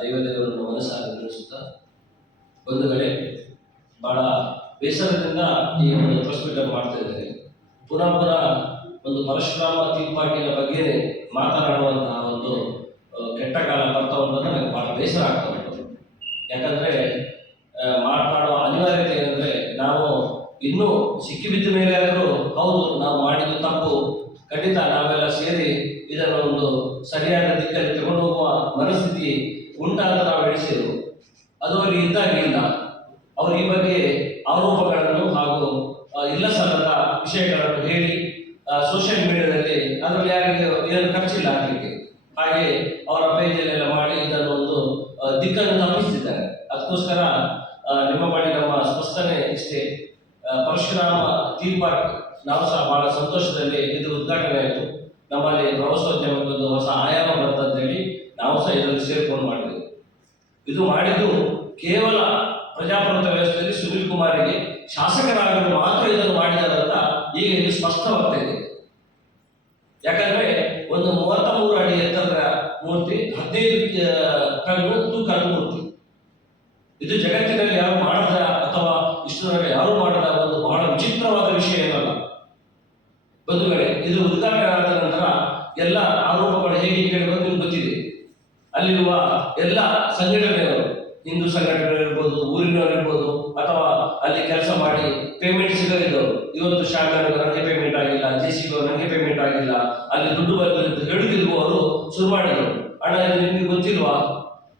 ದೈವದೇವರನ್ನು ಮನಸ್ಸಾಗಿ ತಿಳಿಸುತ್ತಾ ಒಂದು ಕಡೆ ಬಹಳ ಬೇಸರದಿಂದ ಈ ಒಂದು ಪ್ರೆಸ್ ಮಾಡ್ತಾ ಇದ್ದಾರೆ. ಪುನಃ ಪುನಃ ಒಂದು ಪರಶುರಾಮ ತಿಪ್ಪಾಟಿನ ಬಗ್ಗೆ ಮಾತನಾಡುವಂತಹ ಒಂದು ಕೆಟ್ಟ ಕಾಲ ಬರ್ತಾ ಉಂಟು ನನಗೆ ಬಹಳ ಬೇಸರ ಆಗ್ತಾ ಉಂಟು. ಯಾಕಂದ್ರೆ ಮಾತನಾಡುವ ಅನಿವಾರ್ಯತೆ ಏನಂದ್ರೆ ನಾವು ಇನ್ನೂ ಸಿಕ್ಕಿಬಿದ್ದ ಮೇಲೆ ಆದರೂ ಹೌದು, ನಾವು ಮಾಡಿದ್ದು ತಪ್ಪು. ಖಂಡಿತ ನಾವೆಲ್ಲ ಸೇರಿ ಇದನ್ನು ಒಂದು ಸರಿಯಾದ ದಿಕ್ಕಲ್ಲಿ ತಗೊಂಡು ಹೋಗುವ ಮನಸ್ಥಿತಿ ಅದು ಇಲ್ಲ ಅವರು ಈ ಬಗ್ಗೆ ಆರೋಪಗಳನ್ನು ಹಾಗೂ ಇಲ್ಲ ಸಲ್ಲದ ವಿಷಯಗಳನ್ನು ಹೇಳಿ ಸೋಷಿಯಲ್ ಮೀಡಿಯಾದಲ್ಲಿ ಅದರಲ್ಲಿ ಯಾರಿಗೆ ಏನು ಖರ್ಚಿಲ್ಲ ಹಾಕಲಿಕ್ಕೆ ಹಾಗೆ ಅವರ ಪೇಜಲ್ಲೆಲ್ಲ ಮಾಡಿ ಇದನ್ನು ಒಂದು ದಿಕ್ಕನ್ನು ತಪ್ಪಿಸ್ತಿದ್ದಾರೆ. ಅದಕ್ಕೋಸ್ಕರ ನಿಮ್ಮ ಬಳಿ ನಮ್ಮ ಸ್ಪಷ್ಟನೆ ಇಷ್ಟೇ. ಪರಶುರಾಮ ಥೀಮ್ ಪಾರ್ಕ್ ನಾವು ಸಹ ಬಹಳ ಸಂತೋಷದಲ್ಲಿ ಇದು ಉದ್ಘಾಟನೆ ಆಯಿತು. ನಮ್ಮಲ್ಲಿ ಪ್ರವಾಸೋದ್ಯಮಕ್ಕೆ ಒಂದು ಹೊಸ ಆಯಾಮ ಬಂತಂತೇಳಿ ನಾವು ಸಹ ಇದರಲ್ಲಿ ಸೇರ್ಕೊಂಡು ಮಾಡಿದ್ವಿ. ಇದು ಮಾಡಿದ್ದು ಕೇವಲ ಪ್ರಜಾಪ್ರಭುತ್ವ ವ್ಯವಸ್ಥೆಯಲ್ಲಿ ಸುನೀಲ್ ಕುಮಾರಿಗೆ ಶಾಸಕರಾಗಲು ಮಾತ್ರ ಇದನ್ನು ಮಾಡಿದಾರಂತ ಈಗ ಇದು ಸ್ಪಷ್ಟವಾಗ್ತಾ ಇದೆ. ಯಾಕಂದ್ರೆ ಒಂದು ಮೂವತ್ತ ಮೂರು ಅಡಿ ಎತ್ತರದ ಮೂರ್ತಿ, ಹದಿನೈದು ಕಣ್ಣು ಮೂರ್ತಿ. ಇದು ಜಗತ್ತಿನಲ್ಲಿ ಯಾರು ಮಾಡದ ಅಥವಾ ಇಷ್ಟರಲ್ಲಿ ಯಾರು ಮಾಡದ ಒಂದು ಬಹಳ ವಿಚಿತ್ರವಾದ ವಿಷಯ ಏನಲ್ಲ. ಬಂಧುಗಳೇ, ಇದು ಉದ್ಘಾಟನೆ ಆದ ನಂತರ ಎಲ್ಲ ಆರೋಪಗಳು ಹೇಗೆ ಕೇಳಿಬಂದು ನಿಮ್ಗೆ ಗೊತ್ತಿದೆ. ಅಲ್ಲಿರುವ ಎಲ್ಲ ಸಂಘಟನೆಯವರು ಹಿಂದೂ ಸಂಘಟನೆಗಳಿರ್ಬೋದು ಊರಿನವರಿರ್ಬೋದು ಅಥವಾ ಅಲ್ಲಿ ಕೆಲಸ ಮಾಡಿ ಪೇಮೆಂಟ್ ಸಿಗಲಿದ್ದವರು ಇವತ್ತು ಶಾಖರು ನನಗೆ ಪೇಮೆಂಟ್ ಆಗಿಲ್ಲ ಜೆ ಸಿ ನನಗೆ ಪೇಮೆಂಟ್ ಆಗಿಲ್ಲ, ಅಲ್ಲಿ ದುಡ್ಡು ಬರ್ತದೆ ಹೇಳುತ್ತಿರುವ ಅವರು ಶುರು ಮಾಡಿದರು. ಇದು ನಿಮ್ಗೆ ಗೊತ್ತಿಲ್ವಾ?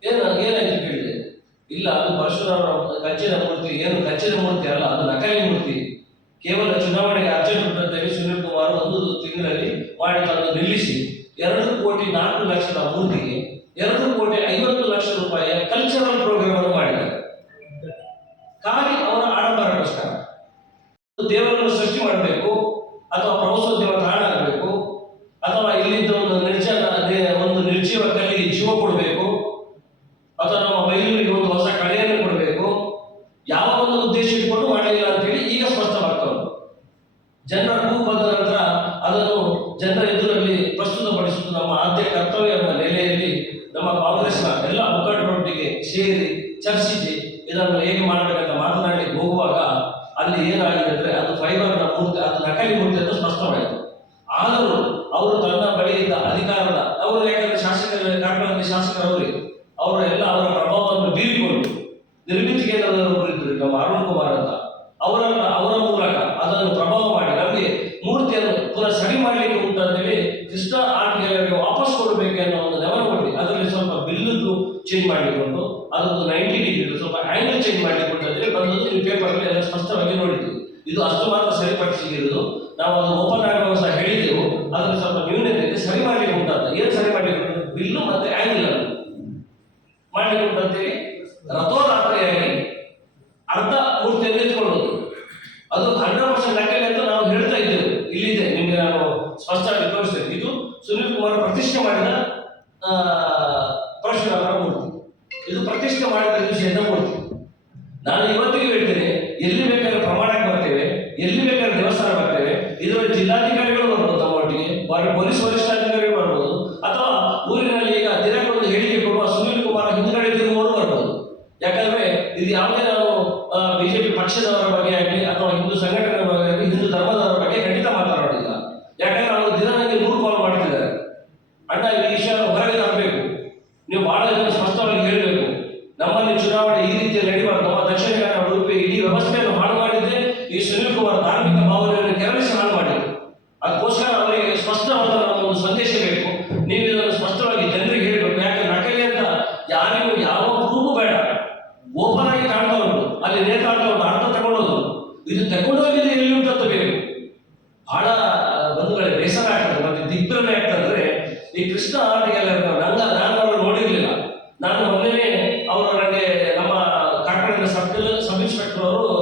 ಏನು, ಏನಾಯ್ತು ಕೇಳಿದೆ? ಇಲ್ಲ, ಅದು ಪರಶುರಾಮರ ಕಚ್ಚಿನ ಮೂರ್ತಿ, ಏನು ಕಚ್ಚಿನ ಮೂರ್ತಿ ಅಲ್ಲ, ಅದು ನಕಲಿ ಮೂರ್ತಿ. ಕೇವಲ ಚುನಾವಣೆಗೆ ಅರ್ಜೆಂಟ್ ಉಂಟಂತೇಳಿ ಸುನೀಲ್ ಕುಮಾರ್ ಒಂದು ತಿಂಗಳಲ್ಲಿ ಮಾಡಿ ತಂದು ನಿಲ್ಲಿಸಿ. ಎರಡು ಕೋಟಿ ನಾಲ್ಕು ಲಕ್ಷದ ಮೂರ್ತಿಗೆ ಎರಡು ಕೋಟಿ ಐವತ್ತು ಲಕ್ಷ ರೂಪಾಯಿಯ ಕಲ್ಚರಲ್ ಪ್ರೋಗ್ರಾಮ್ ಅನ್ನು ಮಾಡಿದೆ ಖಾಲಿ ಅವರ ಆಡಂಬರಕ್ಕೋಸ್ಕರ ದೇವರನ್ನು ಸೃಷ್ಟಿ ಮಾಡಬೇಕು, ಅಥವಾ ಪ್ರವಾಸೋದ್ಯಮ ತಾಣ ಆಗಬೇಕು ಅಥವಾ ಇಲ್ಲಿದ್ದ ಒಂದು ನಿರ್ಜನ ಒಂದು ನಿರ್ಜೀವ ಕಲ್ಲಿಗೆ ಜೀವ ಕೊಡಬೇಕು ಅಥವಾ ನಮ್ಮ ಮೈಲೂರಿಗೆ ಒಂದು ಹೊಸ ಕಳೆಯನ್ನು ಕೊಡಬೇಕು ಯಾವ ಒಂದು ಉದ್ದೇಶ ಇಟ್ಕೊಂಡು ಮಾಡಲಿಲ್ಲ ಅಂತೇಳಿ ಈಗ ಸ್ಪಷ್ಟವಾಗ್ತಾ ಉಂಟು ಜನರ ಕೂಗು ಬಂದ ನಂತರ ಅದನ್ನು ಜನರ ಎದುರಲ್ಲಿ ಪ್ರಸ್ತುತಪಡಿಸುವುದು ನಮ್ಮ ಆದ್ಯ ಕರ್ತವ್ಯ ಎಂಬ ನೆಲೆಯಲ್ಲಿ ನಮ್ಮ ಕಾಂಗ್ರೆಸ್ನ ಎಲ್ಲ ಮುಖಂಡರೊಟ್ಟಿಗೆ ಸೇರಿ ಚರ್ಚಿಸಿ ಇದನ್ನು ಹೇಗೆ ಮಾಡಬೇಕಂತ ಮಾತನಾಡಲಿಕ್ಕೆ ಹೋಗುವಾಗ ಅಲ್ಲಿ ಏನಾಗಿದೆ ಅಂದ್ರೆ ಅದು ಫೈಬರ್ನ ಮೂರ್ತಿ ಅದು ನಕಲಿ ಮೂರ್ತಿ ಅಂತ ಸ್ಪಷ್ಟವಾಯಿತು ಆದರೂ ಅವರು ತನ್ನ ಬಳಿ ಇದ್ದ ಅಧಿಕಾರದ ಅವರು ಯಾಕಂದ್ರೆ ಶಾಸಕರ ಕಾರ್ಯಕ್ರಮದಲ್ಲಿ ಶಾಸಕರವರೇ ಅವರ ಎಲ್ಲ ಅವರ ಪ್ರಭಾವವನ್ನು ಬೀರಿಕೊಂಡು ನಿರ್ಮಿತಿ ಕೇಂದ್ರದವರು ಇದ್ರು ನಮ್ಮ ಅರುಣ್ ಕುಮಾರ್ ಅಂತ. ಅವರ ಅವರ ಮೂಲಕ ಅದನ್ನು ಪ್ರಭಾವ ಮಾಡಿ, ನಮಗೆ ಮೂರ್ತಿಯನ್ನು ಪುನಃ ಸರಿ ಮಾಡಲಿಕ್ಕೆ ಉಂಟು ಅಂತೇಳಿ ಕೃಷ್ಣ ಆರ್ಟ್ ಗ್ಯಾಲರಿಗೆ ವಾಪಸ್ ಕೊಡಬೇಕು ಅನ್ನೋ ಒಂದು ಲೆವೆಲ್ ಮಾಡಿ ಅದರಲ್ಲಿ ಸ್ವಲ್ಪ ಬಿಲ್ಲದ್ದು ಚೇಂಜ್ ಮಾಡಿಕೊಂಡು, ಅದೊಂದು ನೈಂಟಿ ಡಿಗ್ರಿ ಸ್ವಲ್ಪ ಆಂಗಲ್ ಚೇಂಜ್ ಮಾಡಲಿಕ್ಕೆ ಉಂಟು ಬಂದದ್ದು ನೀವು ಪೇಪರ್ ಎಲ್ಲ ಸ್ಪಷ್ಟವಾಗಿ ನೋಡಿದ್ದು ಇದು ಅಷ್ಟು ಮಾತ್ರ ಸರಿಪಡಿಸಿರುವುದು ನಾವು ಅದು ಓಪನ್ ಆಗುವಾಗ ಸಹ ಹೇಳಿದೆವು. ಅದನ್ನು ಸ್ವಲ್ಪ ನ್ಯೂನತೆ ಸರಿ ಮಾಡಲಿಕ್ಕೆ ಉಂಟಂತ. ಏನು ಸರಿ ಮಾಡಲಿಕ್ಕೆ ಬಿಲ್ಲು ಮತ್ತೆ ಆಂಗಲ್ ಮಾಡಲಿಕ್ಕೆ ಉಂಟು ಅಂತೇಳಿ ರಥೋರಾತ್ರಿಯಾಗಿ ಅರ್ಧ ಮೂರ್ತಿಯನ್ನು ಎತ್ಕೊಳ್ಳೋದು ಅದು ಹಂಡ್ರೆಡ್ ಪರ್ಸೆಂಟ್ ನಕಲಿ ಅಂತ ನಾವು ಹೇಳ್ತಾ ಇದ್ದೆವು ಇಲ್ಲಿದೆ ನಿಮಗೆ ನಾನು ಸ್ಪಷ್ಟವಾಗಿ ತೋರಿಸ್ತೇನೆ ಇದು ಸುನೀಲ್ ಕುಮಾರ್ ಪ್ರತಿಷ್ಠೆ ಮಾಡಿದ ಆ, ಪರಶುರಾಮರ ಮೂರ್ತಿ ಇದು ಪ್ರತಿಷ್ಠೆ ಮಾಡಿದ ವಿಷಯದ ಮೂರ್ತಿ ನಾನು ಇವತ್ತಿಗೆ ಹೇಳ್ತೇನೆ ಎಲ್ಲಿ ಬೇಕಾದ್ರೆ ಪ್ರಮಾಣಕ್ಕೆ ಬರ್ತೇವೆ ಎಲ್ಲಿ ಬೇಕಾದ್ರೆ ದೇವಸ್ಥಾನ ಬರ್ತೇವೆ ಇದರಲ್ಲಿ ಜಿಲ್ಲಾಧಿಕಾರಿಗಳು ಬರ್ಬೋದು ನಮ್ಮ ಒಟ್ಟಿಗೆ ವಾರ್ಡ್ ಪೊಲೀಸ್ ವರಿಷ್ಠಾಧಿಕಾರಿಗಳು ಬರ್ಬೋದು ಅಥವಾ ಊರಿನಲ್ಲಿ ಈಗ ದಿನಕ್ಕೊಂದು ಹೇಳಿಕೆ ಕೊಡುವ ಸುನೀಲ್ ಕುಮಾರ್ ಹಿಂದುಗಡೆ ತಿರುಗುವವರು ಬರ್ಬೋದು ಯಾಕಂದ್ರೆ ಇದು ಯಾವುದೇ ನಾವು ಬಿಜೆಪಿ ಪಕ್ಷದವರ ಬಗ್ಗೆ ಆಗಲಿ ಅಥವಾ ಹಿಂದೂ ಸಂಘಟನೆ ಬಗ್ಗೆ ಆಗಲಿ ಹಿಂದೂ ಧರ್ಮದವರ ಬಗ್ಗೆ ಖಂಡಿತ ಮಾತನಾಡೋದಿಲ್ಲ ಯಾಕಂದ್ರೆ ಅವರು ದಿನ ನನಗೆ ನೂರು ಕಾಲ್ ಮಾಡ್ತಿದ್ದಾರೆ ಅಣ್ಣ ಈ ವಿಷಯ ಹೊರಗೆ ತರಬೇಕು ನೀವು ಬಹಳ ಜನ ಸ್ಪಷ್ಟವಾಗಿ ಹೇಳಬೇಕು. ನಮ್ಮಲ್ಲಿ ಚುನಾವಣೆ ಈ ರೀತಿಯಲ್ಲಿ ನಡೆಯುವ ನಮ್ಮ ದಕ್ಷಿಣ ಕನ್ನಡ ಉಡುಪಿ ಇಡೀ ವ್ಯವಸ್ಥೆಯನ್ನು ಹಾಳು ಮಾಡಿದ್ರೆ ಈ ಸುನೀಲ್ ಕುಮಾರ್ ಧಾರ್ಮಿಕ ಭಾವನೆಯನ್ನು Deus declarou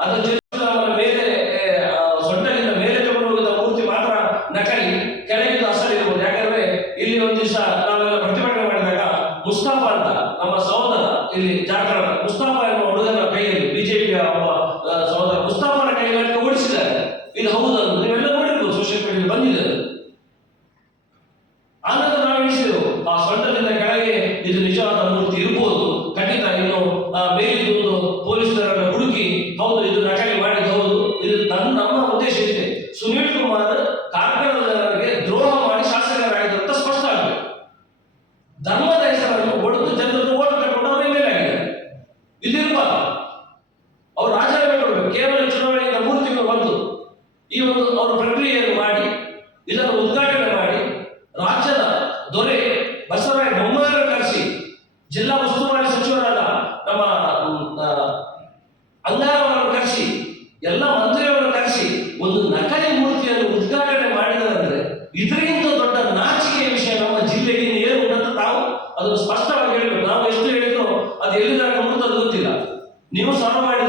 ಅದು ಅದು ಎಲ್ಲಿ ಗೊತ್ತಿಲ್ಲ. ನೀವು ಸಣ್ಣ ಮಾಡಿ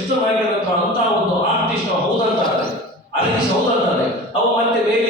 ವೆಸ್ಟರ್ನ್ ಆಗಿರೋದಪ್ಪ ಅಂತ ಒಂದು ಆರ್ಟಿಸ್ಟ್ ಹೌದಂತಾರೆ ಅಲ್ಲಿ ಹೌದಂತಾರೆ ಅವ ಮತ್ತೆ ಬೇರೆ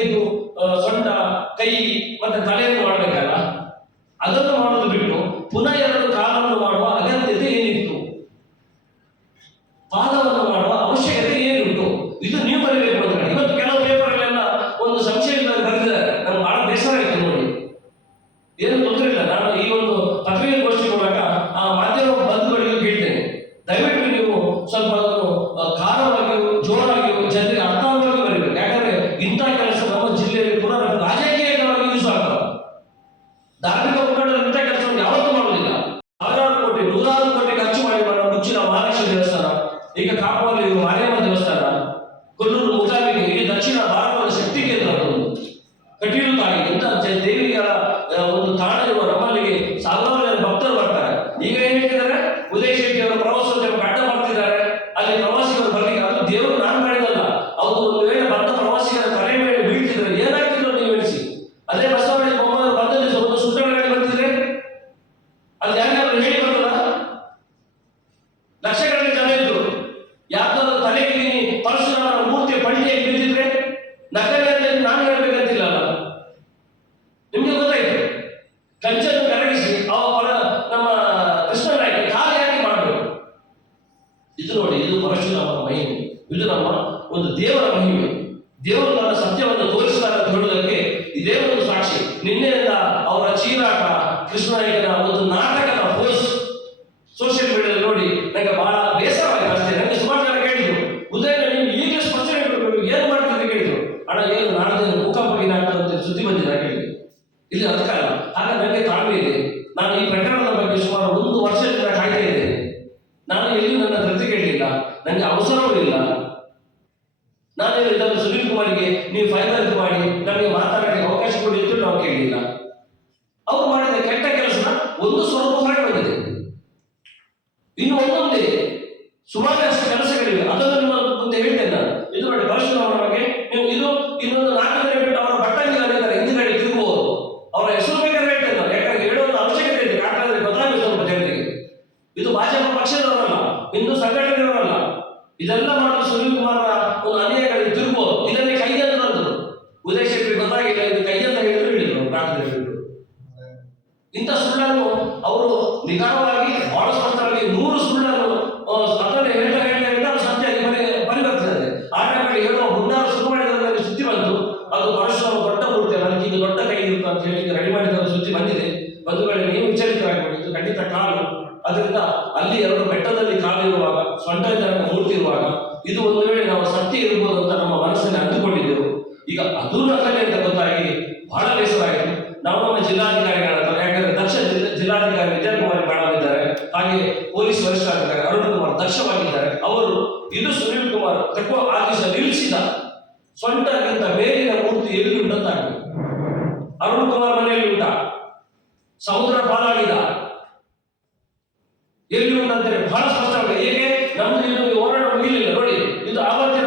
கையில் ಹಣ ಏನು ನಾಳೆ ಭೂಕಂಪ ಏನಾಗ್ತದೆ ಸುದ್ದಿ ಬಂದಿದೆ ನನಗೆ ಇಲ್ಲಿ ಅಧಿಕಾರ ಹಾಗಾಗಿ ನನಗೆ ತಾಳ್ಮೆ ಇದೆ. ನಾನು ಈ ಪ್ರಕರಣದ ಬಗ್ಗೆ ಸುಮಾರು ಒಂದು ವರ್ಷದಿಂದ ಕಾಯ್ತಾ ಇದೆ ನಾನು ಎಲ್ಲಿ ನನ್ನ ಪ್ರತಿ ಕೇಳಲಿಲ್ಲ. ನನಗೆ ಅವಸರವೂ ಇಲ್ಲ. ನಾನೇನು ಇದನ್ನು ಸುನೀಲ್ ಕುಮಾರ್ಗೆ ನೀವು ಫೈನಲ್ ಮಾಡಿ ನನಗೆ ಮಾತಾಡಕ್ಕೆ ಅವಕಾಶ ಕೊಡಿ ಅಂತ ನಾವು ಕೇಳಲಿಲ್ಲ. ಅವರು ಮಾಡಿದ ಕೆಟ್ಟ ಕೆಲಸ ಒಂದು ಸ್ವಲ್ಪ ಹೊರಗೆ ಬಂದಿದೆ. ಇನ್ನು ಒಂದೊಂದೇ, ಸುಮಾರು ಅಲ್ಲಿ ಎರಡು ಬೆಟ್ಟದಲ್ಲಿ ಕಾಲಿರುವಾಗ ಸೊಂಟಜನ ಮೂರ್ತಿರುವಾಗ ಇದು ಒಂದು ವೇಳೆ ನಾವು ಸತ್ಯ ಇರ್ಬೋದು ಅಂತ ನಮ್ಮ ಮನಸ್ಸಲ್ಲಿ ಅಂದುಕೊಂಡಿದ್ದೆವು. ಈಗ ಅದು ನಕಲಿ ಅಂತ ಗೊತ್ತಾಗಿ ಬಹಳ ಬೇಸರಾಯಿತು ನಾವು ನಮ್ಮ ಜಿಲ್ಲಾಧಿಕಾರಿಗಳ ಯಾಕಂದ್ರೆ ದಕ್ಷ ಜಿಲ್ಲಾಧಿಕಾರಿ ವಿಜಯ ಕುಮಾರ್ ಕಾಣಲಿದ್ದಾರೆ ಹಾಗೆ ಪೊಲೀಸ್ ವರಿಷ್ಠಾಧಿಕಾರಿ ಅರುಣ್ ಕುಮಾರ್ ದಕ್ಷವಾಗಿದ್ದಾರೆ. ಅವರು ಇದು ಸುನೀಲ್ ಕುಮಾರ್ ತಕ್ಕುವ ಆದೇಶ ನಿಲ್ಲಿಸಿದ. ಸ್ವಂಟಕ್ಕಂತ ಬೇರೆ ಮೂರ್ತಿ ಎಲ್ಲಿ ಉಂಟಂತಾಗಿದೆ? ಅರುಣ್ ಕುಮಾರ್ ಮನೆಯಲ್ಲಿ ಉಂಟ? ಸಮುದ್ರ ಪಾಲಾಗಿದ್ದ ಎಲ್ಲಿ ಉಂಟಂತಾರೆ ಬಹಳ ಸ್ಪಷ್ಟವಾಗಿದೆ. ಹೇಗೆ ನಮ್ದು ಇದು ಹೋರಾಟ ಮುಗಿಲಿಲ್ಲ ನೋಡಿ. ಇದು ಆವತ್ತಿನ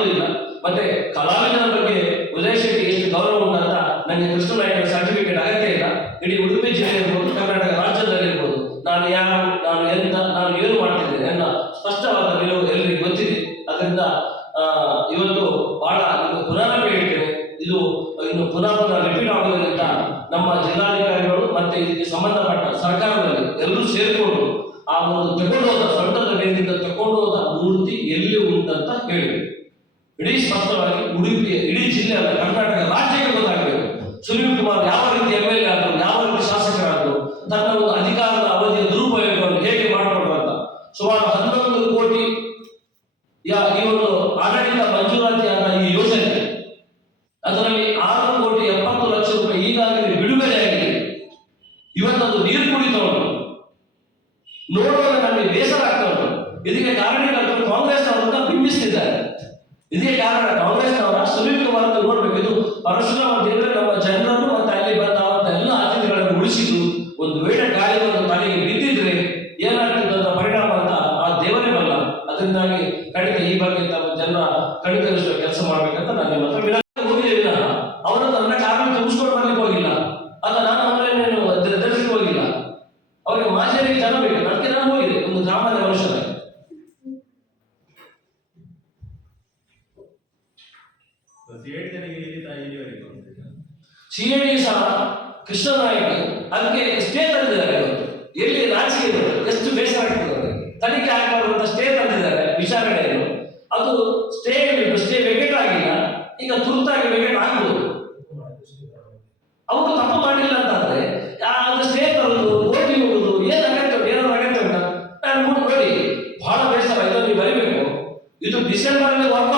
കാണുന്നില്ല മറ്റേ കലാവിന്റെ ಇದು ಯಾವ ಅವರು ತಪ್ಪು ಮಾಡಿಲ್ಲ ಅಂತಂದ್ರೆ ಅದು ಸ್ಟೇ ಬರೋದು ಓಟಿ ಹೋಗುದು ಏನು ಅಗತ್ಯ ಏನೋ ಅಗತ್ಯ ಉಂಟ? ನಾನು ನೋಡಿ, ಬಹಳ ಬೇಸರ, ಇದನ್ನು ಬರೀಬೇಕು. ಇದು ಡಿಸೆಂಬರ್ ಅಲ್ಲಿ ವರ್ಕ್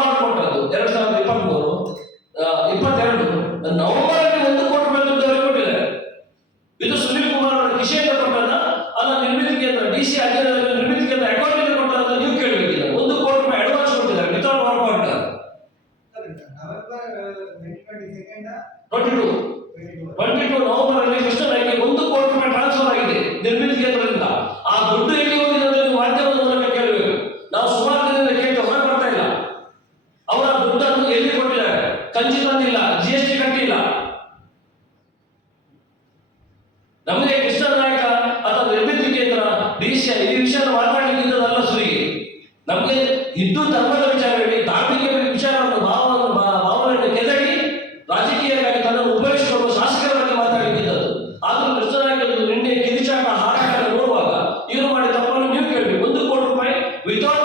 we don't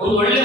ಒಂದು ಒಳ್ಳೆಯ